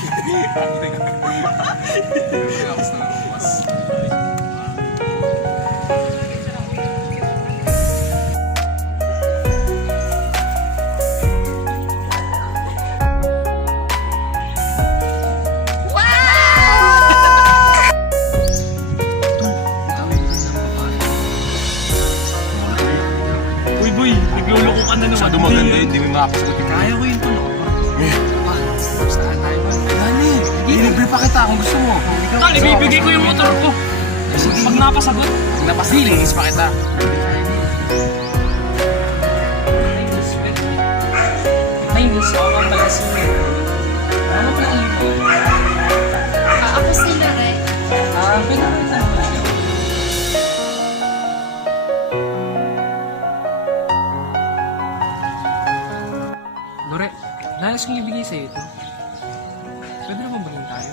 Uy boy, nagluloko ka na naman. Masyado maganda yun, hindi mo makapasagutin. Kaya ko yun to, no? Saan tayo ba? Gani, libre pa kita kung gusto mo. Tol, ibibigay ko yung motor ko. Pag napasagot. Pag napasilinis pa kita. Ay, miss ako ang pala si ano pa imo? Ako si Lore. Pinakita naman siya. Lore, nais kong ibigay sa'yo ito. Pwede na bang tayo?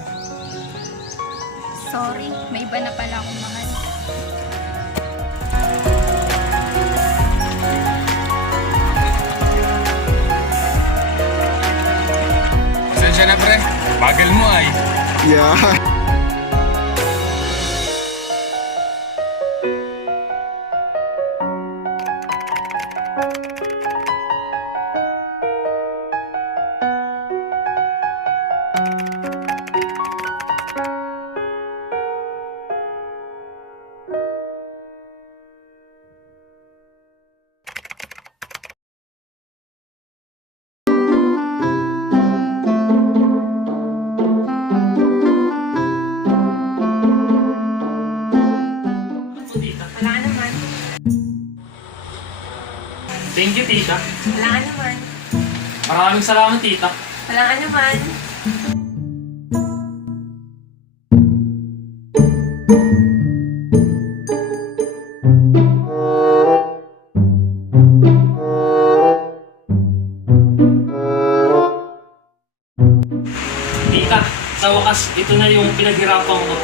Sorry, may iba na pala akong mahal. Pasensya na pre, bagal mo ay. Yeah. Wala naman. Thank you, tita. Wala naman. Maraming salamat, tita. Wala naman. Tita, sa wakas, ito na yung pinaghirapan ko.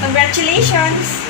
Congratulations!